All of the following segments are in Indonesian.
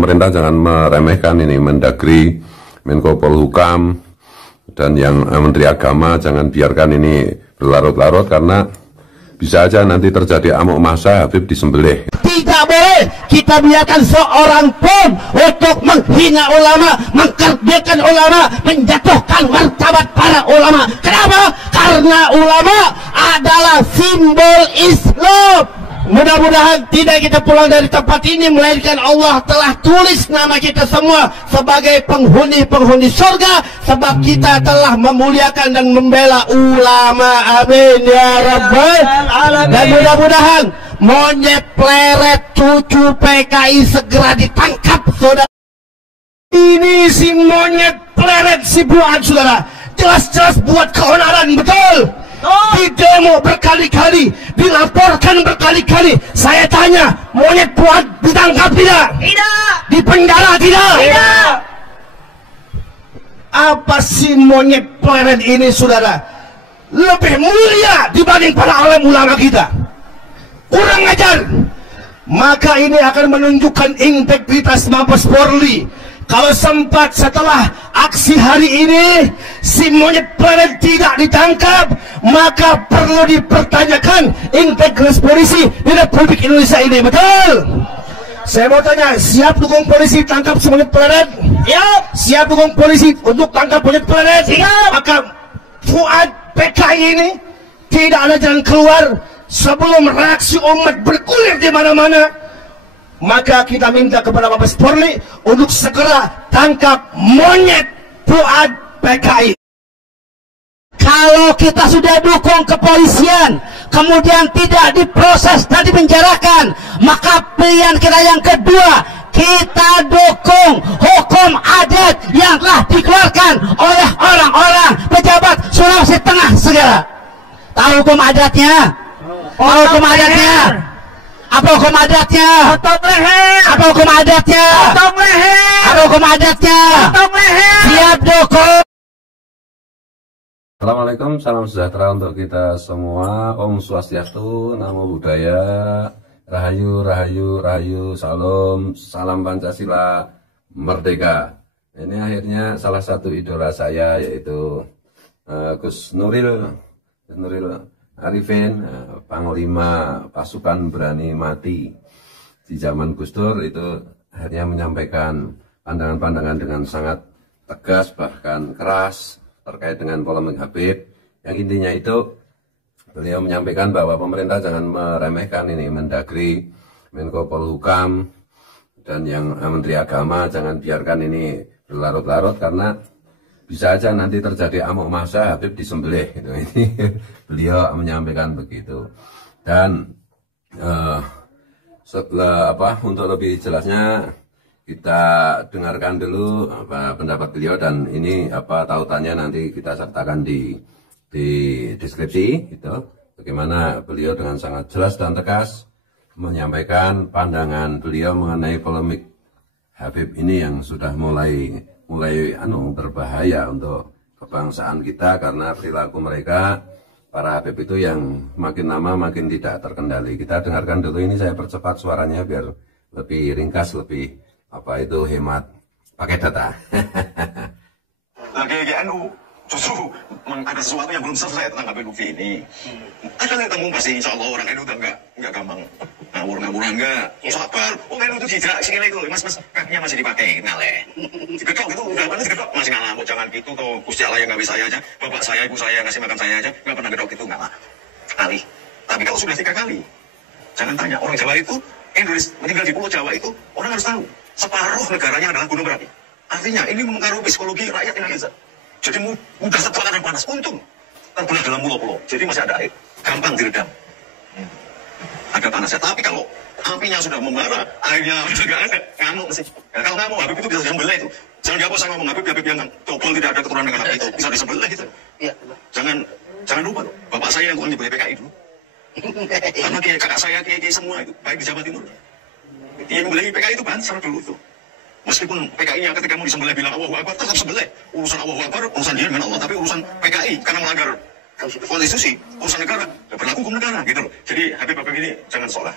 pemerintah jangan meremehkan ini Mendagri, Menko Polhukam, dan yang Menteri Agama jangan biarkan ini berlarut-larut karena bisa aja nanti terjadi amuk massa, Habib disembelih. Tidak boleh kita biarkan seorang pun untuk menghina ulama, mengkerdilkan ulama, menjatuhkan martabat para ulama. Kenapa? Karena ulama adalah simbol Islam. Mudah-mudahan tidak kita pulang dari tempat ini melainkan Allah telah tulis nama kita semua sebagai penghuni-penghuni surga, sebab kita telah memuliakan dan membela ulama. Amin ya rabbal alamin. Dan mudah-mudahan monyet pleret cucu PKI segera ditangkap, saudara. Ini si monyet pleret si Fuad, saudara, jelas-jelas buat keonaran, betul. Di demo berkali-kali, dilaporkan berkali-kali. Saya tanya, monyet Fuad ditangkap tidak? Tidak. Di penjara tidak? Tidak. Apa si monyet pleret ini, saudara, lebih mulia dibanding para alim ulama kita? Kurang ajar. Maka ini akan menunjukkan integritas Mabes Polri. Kalau sempat setelah aksi hari ini si monyet pleret tidak ditangkap, maka perlu dipertanyakan integritas polisi di Republik Indonesia ini, betul? Saya mau tanya, siap dukung polisi tangkap si monyet pleret? Ya. Siap dukung polisi untuk tangkap monyet pleret? Siap. Maka Fuad PKI ini tidak ada jalan keluar sebelum reaksi umat bergulir di mana-mana. Maka kita minta kepada Mabes Polri untuk segera tangkap monyet Fuad PKI. Kalau kita sudah dukung kepolisian, kemudian tidak diproses dan dipenjarakan, maka pilihan kita yang kedua, kita dukung hukum adat yang telah dikeluarkan oleh orang-orang pejabat Sulawesi Tengah segera. Tahu hukum adatnya? Tahu hukum adatnya? Apa hukum adatnya? Potong leher. Apa hukum adatnya? Potong leher. Apa hukum adatnya? Potong leher. Siap dukung. Assalamualaikum, salam sejahtera untuk kita semua. Om Swastiastu, Namo Buddhaya, Rahayu, Rahayu, Rahayu, Salam, Salam Pancasila, Merdeka. Ini akhirnya salah satu idola saya yaitu Gus Nuril Arifin, Panglima Pasukan Berani Mati di zaman Gus Dur, itu akhirnya menyampaikan pandangan-pandangan dengan sangat tegas bahkan keras terkait dengan polemik Habib. Yang intinya itu beliau menyampaikan bahwa pemerintah jangan meremehkan ini Mendagri, Menko Polhukam, dan yang Menteri Agama jangan biarkan ini berlarut-larut karena bisa aja nanti terjadi amuk massa, Habib disembelih gitu. Ini beliau menyampaikan begitu. Dan setelah untuk lebih jelasnya kita dengarkan dulu pendapat beliau, dan ini tautannya nanti kita sertakan di deskripsi gitu. Bagaimana beliau dengan sangat jelas dan tegas menyampaikan pandangan beliau mengenai polemik Habib ini yang sudah mulai berbahaya untuk kebangsaan kita karena perilaku mereka, para Habib itu yang makin lama makin tidak terkendali. Kita dengarkan dulu, ini saya percepat suaranya biar lebih ringkas, lebih hemat pakai data. Lagi NU justru ada sesuatu yang belum selesai tentang Habib Lutfi ini. Ada yang tanggung pasti, insya Allah orang NU udah nggak gampang ngawur-ngawur, enggak. Sabar, NU itu tidak segini itu, mas kakinya masih dipakai, ngale. Digedok itu udah mana digedok masih ngalah. Jangan gitu tuh, Gusti Allah yang nggak bisa saya aja, bapak saya, ibu saya ngasih makan saya aja, nggak pernah gedok itu, ngalah. Kali. Tapi kalau sudah 3 kali, jangan tanya. Orang Jawa itu, Indonesia meninggal di Pulau Jawa itu, orang harus tahu separuh negaranya adalah gunung berapi. Artinya ini mempengaruhi psikologi rakyat Indonesia. Jadi mudah terbakar dan panas. Untung terbelah dalam pulau-pulau, jadi masih ada air, gampang diredam. Ada panasnya. Tapi kalau apinya sudah membara, airnya sudah nggak ada, ngamuk mesti. Ya, kalau ngamuk, Habib itu bisa disembelih itu. Jangan diapa saya ngomong Habib yang double tidak ada keturunan dengan Habib itu bisa disembelih gitu. Iya. Jangan lupa loh, bapak saya yang tukang nyembelih PKI dulu. Karena kakak saya kiai semua itu baik di Jawa Timur. Yang nyembelih PKI itu banser dulu itu. Meskipun PKI-nya ketika mau disembelih bilang Allahu Akbar, tetap sembelih. Urusan Allahu Akbar, urusan dia dengan Allah, tapi urusan PKI karena melanggar konstitusi, urusan negara, berlaku hukum negara gitu loh. Jadi Habib ini jangan sholat.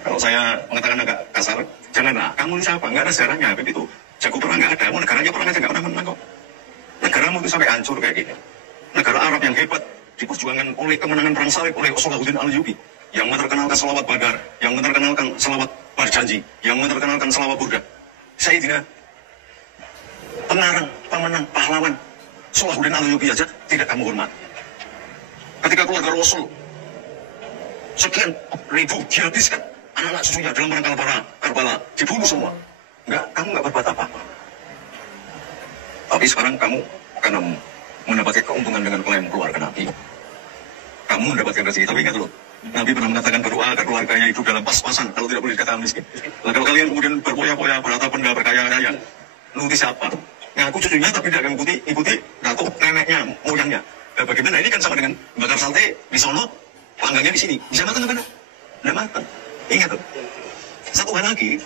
Kalau saya mengatakan agak kasar, janganlah. Kamu ini siapa? Nggak ada sejarahnya Habib itu. Jago perang nggak ada. Mau negaranya perang aja nggak pernah menang kok. Negaramu itu sampai hancur kayak gini. Negara Arab yang hebat diperjuangkan oleh kemenangan perang salib oleh Salahuddin Al-Ayyubi, yang menerkenalkan selawat Badar, yang menerkenalkan selawat Barjanji, yang menerkenalkan selawat Burda. Sayyidina pengarang, pemenang, pahlawan Salahuddin Al-Ayyubi aja tidak kamu hormat. Ketika keluarga Rasul sekian ribu dihabiskan, anak-anak cucunya dalam perang Karbala dibunuh semua. Kamu nggak berbuat apa-apa. Tapi sekarang kamu karena mendapatkan keuntungan dengan klaim keluarga Nabi, kamu mendapatkan rezeki. Tapi ingat loh, Nabi pernah mengatakan berdoa agar keluarganya itu dalam pas-pasan, kalau tidak boleh dikatakan miskin. Nah, kalau kalian kemudian berpoya-poya, berharta benda, berkaya-kaya, nuti siapa? Ngaku cucunya tapi tidak akan ikuti datuk neneknya, moyangnya. Nah, bagaimana ini kan sama dengan bakar sate di sono, panggangnya di sini. Bisa matang apa? Tidak matang. Ingat loh. Satu hal lagi,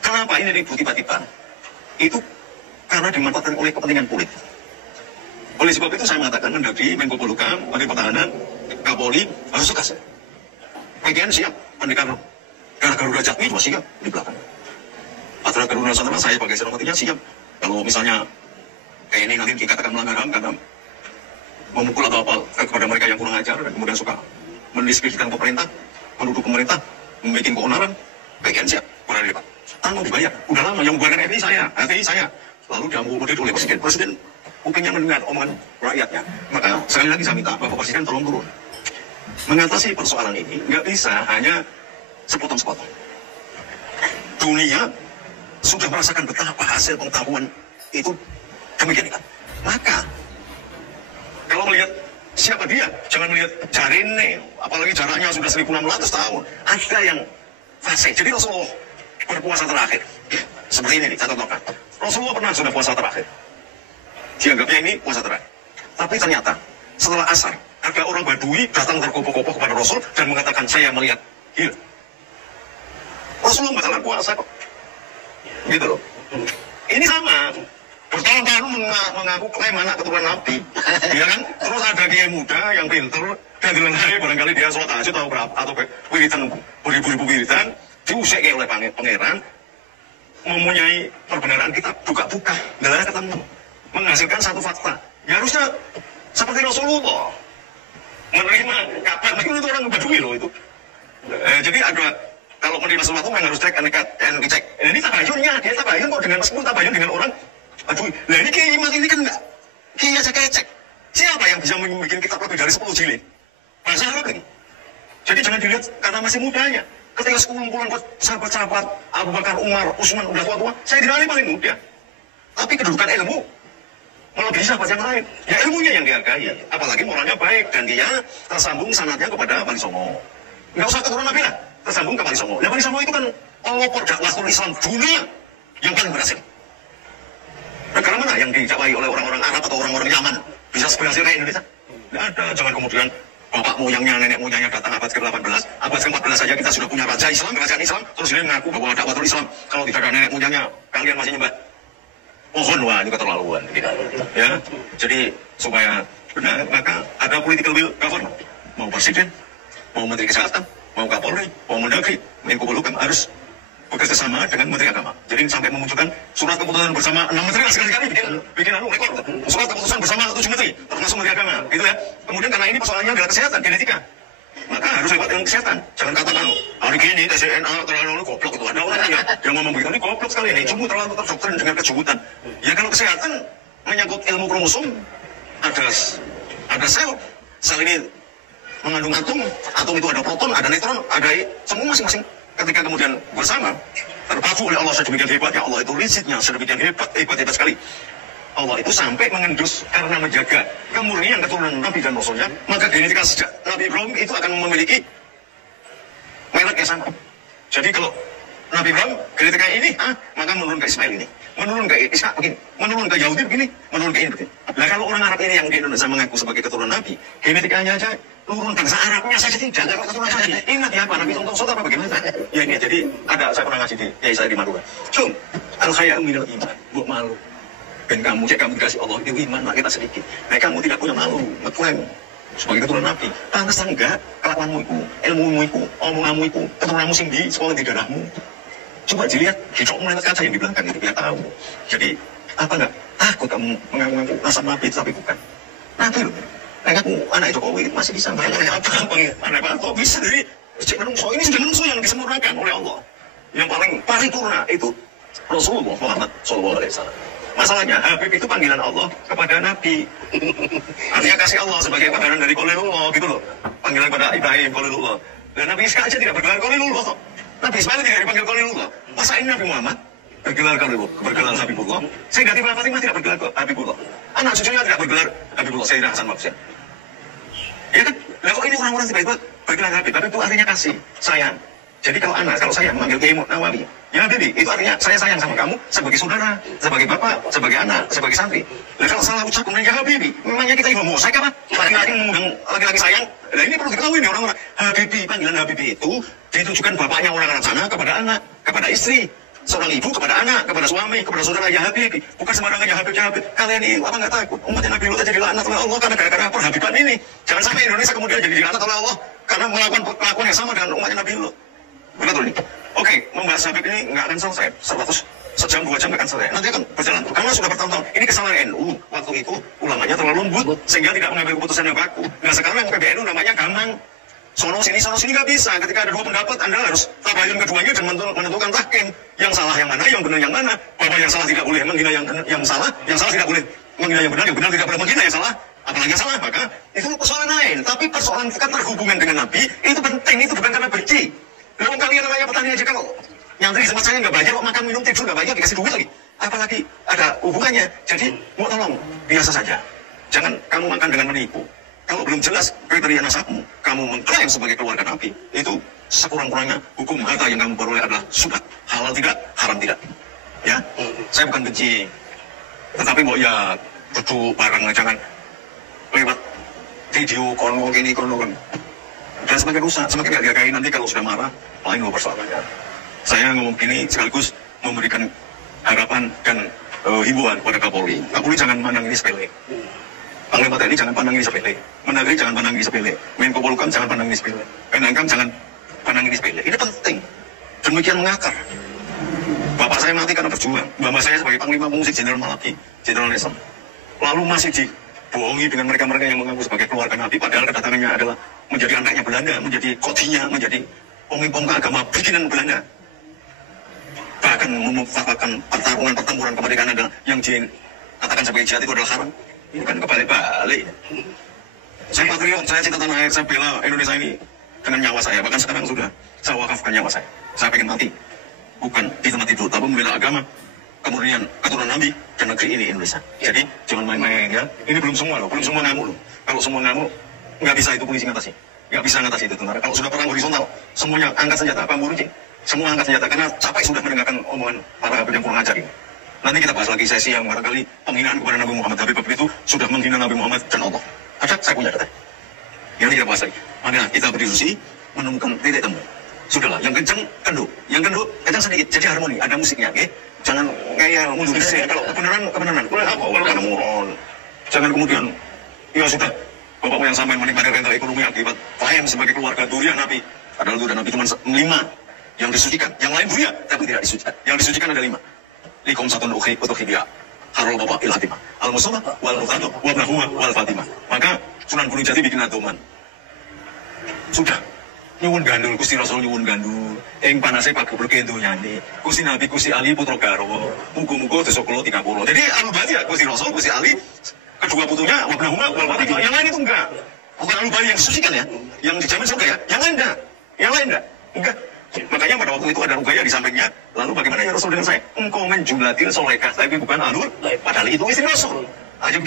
kenapa ini ribut tiba-tiba? Itu karena dimanfaatkan oleh kepentingan politik. Oleh sebab itu saya mengatakan Mendagri, Menko Polhukam, Menteri Pertahanan, Kapolri harus tegas. PGN siap, pendekar Garuda Jatmi juga siap di belakang. Patra Garuda Nusantara saya sebagai senopatinya siap. Kalau misalnya kayak ini nanti dikatakan melanggar HAM karena memukul atau apa kepada mereka yang kurang ajar dan kemudian suka mendiskreditkan pemerintah, penduduk pemerintah, membuat keonaran, PGN siap berada di depan. Tanggung dibayar. Udah lama yang membuarkan FPI saya. Lalu diakomodir oleh Presiden kupingnya mendengar omongan rakyatnya. Maka sekali lagi saya minta Bapak Presiden tolong turun. Mengatasi persoalan ini nggak bisa hanya sepotong-sepotong. Dunia sudah merasakan betapa hasil pengetahuan itu demikian hebat. Maka kalau melihat siapa dia, jangan melihat jarine, apalagi jaraknya sudah 1600 tahun. Ada yang fase. Jadi Rasulullah berpuasa terakhir. Seperti ini nih, contohkan. Rasulullah pernah sudah puasa terakhir. Dianggapnya ini puasa terakhir. Tapi ternyata setelah asar ada orang Badui datang terkopoh-kopoh kepada Rasul dan mengatakan saya melihat hilal. Rasulullah bakalan puasa kok. Gitu loh. Ini sama. Bertahun-tahun mengaku klaim anak keturunan Nabi. Ya kan? Terus ada kiai muda yang pintar dan dilengahi barangkali dia sholat tahajud atau berapa atau wiridan beribu-ribu wiridan diusik oleh pangeran, mempunyai perbenaran kita buka-buka, nggak ketemu, menghasilkan satu fakta. Ya harusnya seperti Rasulullah menerima kabar, meskipun itu orang Badui loh itu. Jadi ada kalau menerima sesuatu yang harus cek, cek. Ini tabayunnya, dia tabayun kok dengan meskipun tabayun dengan orang Badui. Nah ini kiai iman ini kan enggak, kiai aja cek. Siapa yang bisa membuat kitab lebih dari 10 jilid? Bahasa Arab ini. Jadi jangan dilihat karena masih mudanya. Ketika sekumpulan sahabat-sahabat Abu Bakar, Umar, Utsman udah tua-tua, saya dinilai paling muda. Tapi kedudukan ilmu melebihi sahabat yang lain. Ya ilmunya yang dihargai, apalagi moralnya baik dan dia tersambung sanadnya kepada Wali Songo. Nggak usah keturunan Nabi lah, tersambung ke Wali Songo. Nah Wali Songo itu kan pelopor dakwah Islam dunia yang paling berhasil. Negara mana yang didakwai oleh orang-orang Arab atau orang-orang Yaman bisa berhasil kayak Indonesia? Nggak ada. Jangan kemudian bapak moyangnya, nenek moyangnya datang abad ke-18, abad ke-14 saja kita sudah punya raja Islam, kerajaan Islam, terus dia mengaku bahwa ada dakwatul Islam. Kalau tidak ada nenek moyangnya, kalian masih nyembah pohon, wah ini keterlaluan. Gitu. Ya, jadi supaya benar, maka ada political will government, mau presiden, mau menteri kesehatan, mau kapolri, mau mendagri, Menko Polhukam harus bekerja sama dengan Menteri Agama. Jadi sampai memunculkan surat keputusan bersama 6 menteri sekali-kali bikin rekor. Surat keputusan bersama 7 menteri, termasuk Menteri Agama, gitu ya. Kemudian karena ini persoalannya adalah kesehatan, genetika, maka harus lewat dengan kesehatan. Jangan katakan hari ini tes DNA terlalu goblok itu. Ada orang yang ngomong begitu, ini goblok sekali ini, cuma terlalu terdoktrin dengan kejubutan. Ya kalau kesehatan menyangkut ilmu kromosom, ada sel ini mengandung atom itu ada proton, ada neutron, ada semua masing-masing. Ketika kemudian bersama terpaku oleh Allah sedemikian hebatnya, Allah itu riziknya sedemikian hebat sekali. Allah itu sampai mengendus karena menjaga kemurnian keturunan Nabi dan Rasulnya, maka genetika sejak Nabi Ibrahim itu akan memiliki merek yang sama. Jadi kalau Nabi Ibrahim genetika ini, maka menurun ke Ismail ini, menurun ke Ishak begini, menurun ke Yahudi begini, menurun ke ini begini. Nah kalau orang Arab ini yang di Indonesia mengaku sebagai keturunan Nabi, genetikanya aja turun bangsa Arabnya saja tidak ada keturunan Nabi. Ingat ya Pak Nabi Tonton Sota apa bagaimana? Ya ini jadi ada saya pernah ngaji di Kiai saya di Madura. Cum, al-khaya'u minal iman, buat malu. Dan kamu cek kamu dikasih Allah itu iman, mak kita sedikit. Nah kamu tidak punya malu, ngeklaim sebagai keturunan Nabi. Pantes enggak kelakuanmu itu, ilmumu itu, omonganmu itu, keturunanmu sing di sekolah di darahmu. Coba dilihat hidupmu melihat kaca yang di belakang itu biar tahu. Jadi apa enggak takut kamu mengaku rasa Nabi tapi bukan Nabi loh. Aku anak Jokowi masih bisa bayar apa ya? Anak kok bisa dari cek menungso ini sudah menungso yang disempurnakan oleh Allah. Yang paling paripurna itu Rasulullah Muhammad SAW. Masalahnya Habib itu panggilan Allah kepada Nabi. Artinya kasih Allah sebagai panggilan dari Khalilullah gitu loh. Panggilan kepada Ibrahim Khalilullah. Dan Nabi Isa aja tidak bergelar Khalilullah kok. Nabi Ismail tidak dipanggil Khalilullah. Masa ini Nabi Muhammad bergelar Khalilullah, bergelar Habibullah. Sayyidatina Fatimah tidak bergelar Habibullah. Anak cucunya tidak bergelar Habibullah. Sayyidina Hasan Mabsya. Ya kan? Lah kok ini orang-orang tiba-tiba bergelar Habib? Habib itu artinya kasih, sayang. Jadi kalau saya memanggil Kiai Nawawi, ya Bibi, itu artinya saya sayang sama kamu sebagai saudara, sebagai bapak, sebagai anak, sebagai santri. Nah kalau salah ucap kemudian ya Habibi, memangnya kita homoseksual apa? Laki-laki mengundang laki-laki sayang. Nah ini perlu diketahui nih orang-orang. Habibi, panggilan Habibi itu ditujukan bapaknya orang anak sana kepada anak, kepada istri. Seorang ibu kepada anak, kepada suami, kepada saudara, ya Habibi. Bukan sembarangan ya Habib, ya Habib. Kalian ini apa nggak takut? Umatnya Nabi Lut jadi dilaknat oleh Allah karena gara-gara perhabiban ini. Jangan sampai Indonesia kemudian jadi dilaknat oleh Allah karena melakukan perlakuan yang sama dengan umatnya Nabi Lut. Betul ini. Oke, membahas Habib ini nggak akan selesai. 100 sejam 2 jam nggak akan selesai. Nanti akan berjalan karena sudah bertahun-tahun. Ini kesalahan NU. Waktu itu ulamanya terlalu lembut sehingga tidak mengambil keputusan yang baku. Nah sekarang PBNU namanya gampang. Sono sini nggak bisa. Ketika ada dua pendapat, Anda harus tabayun keduanya dan menentukan tahkim. Yang salah yang mana, yang benar yang mana. Bahwa yang salah tidak boleh menghina yang salah tidak boleh menghina yang benar tidak boleh menghina yang salah. Apalagi yang salah, maka itu persoalan lain. Tapi persoalan kan terhubungan dengan Nabi itu penting, itu bukan karena benci. Lalu kalian namanya petani aja kalau nyantri sama saya nggak bayar, makan minum tidur nggak bayar, dikasih duit lagi. Apalagi ada hubungannya. Jadi mau tolong biasa saja. Jangan kamu makan dengan menipu. Kalau belum jelas kriteria nasabmu, kamu mengklaim sebagai keluarga Nabi, itu sekurang-kurangnya hukum harta yang kamu peroleh adalah sudah halal tidak, haram tidak. Ya, saya bukan benci, tetapi mau ya duduk bareng, jangan lewat video kono gini kono kan. Dan semakin rusak, semakin gak dihargai nanti kalau sudah marah, lain persoalannya. Saya ngomong gini sekaligus memberikan harapan dan himbauan kepada Kapolri. Kapolri jangan mandang ini sepele. Panglima TNI jangan pandang ini sepele. Mendagri jangan pandang ini sepele. Menko Polhukam jangan pandang ini sepele. Menhankam jangan pandang ini sepele. Ini penting. Demikian mengakar. Bapak saya mati karena berjuang. Bapak saya sebagai Panglima Mengungsi Jenderal Malaki, Jenderal Nesem. Lalu masih dibohongi dengan mereka-mereka yang mengaku sebagai keluarga Nabi. Padahal kedatangannya adalah menjadi anaknya Belanda, menjadi kotinya, menjadi pemimpin agama bikinan Belanda. Bahkan memufakkan pertempuran kemerdekaan adalah yang dikatakan sebagai jihad itu adalah haram. Ini kan kebalik-balik. Saya patriot, saya cinta tanah air, saya bela Indonesia ini dengan nyawa saya. Bahkan sekarang sudah saya wakafkan nyawa saya. Saya pengen mati. Bukan di tempat tidur, tapi membela agama. Kemudian keturunan Nabi dan negeri ini Indonesia. Jadi jangan main-main ya. Ini belum semua loh, belum semua ngamuk loh. Kalau semua ngamuk, nggak bisa itu polisi ngatasi. Nggak bisa ngatasi itu tentara. Kalau sudah perang horizontal, semuanya angkat senjata, bambu runcing. Semua angkat senjata karena capek sudah mendengarkan omongan para Habib yang kurang ajar ini. Nanti kita bahas lagi sesi yang barangkali penghinaan kepada Nabi Muhammad. Habib itu sudah menghina Nabi Muhammad dan Allah. Ada, saya punya data. Yang kita bahas lagi. Maka kita berdiskusi menemukan titik temu. Sudahlah, yang kencang kenduk, yang kenduk kencang sedikit, jadi harmoni, ada musiknya, oke? Jangan kayak mundur di sini. Kalau kebenaran, boleh apa? Boleh kamu jangan kemudian, ya sudah, bapakmu yang sampai menikmati rental ekonomi akibat paham sebagai keluarga durian Nabi. Padahal durian Nabi cuma 5 yang disucikan, yang lain durian tapi tidak disucikan. Yang disucikan ada 5. Likum satun ukhi utukhi biha harul bapak ilatimah al-musulah wal-muqadu wabnahumah wal-fatimah. Maka Sunan Gunung Jati bikin atuman. Sudah. Nyuwun gandul, Gusti Rasul nyuwun gandul. Ing panase Pak Geblek entuk nyanyi. Gusti Nabi, Gusti Ali putra Garwa. Muga-muga dosa kula 30. Jadi alubali ya Gusti Rasul, Gusti Ali, kedua putunya wabnahumah wal-fatimah. Yang lain itu enggak. Bukan alubali yang disucikan ya. Yang dijamin surga ya. Yang lain enggak. Yang lain enggak. Enggak. Makanya pada waktu itu ada Ruqayyah di sampingnya. Lalu bagaimana ya Rasul dengan saya? Engkau menjumlatil solekah, tapi bukan alur. Padahal itu istri Rasul. Aja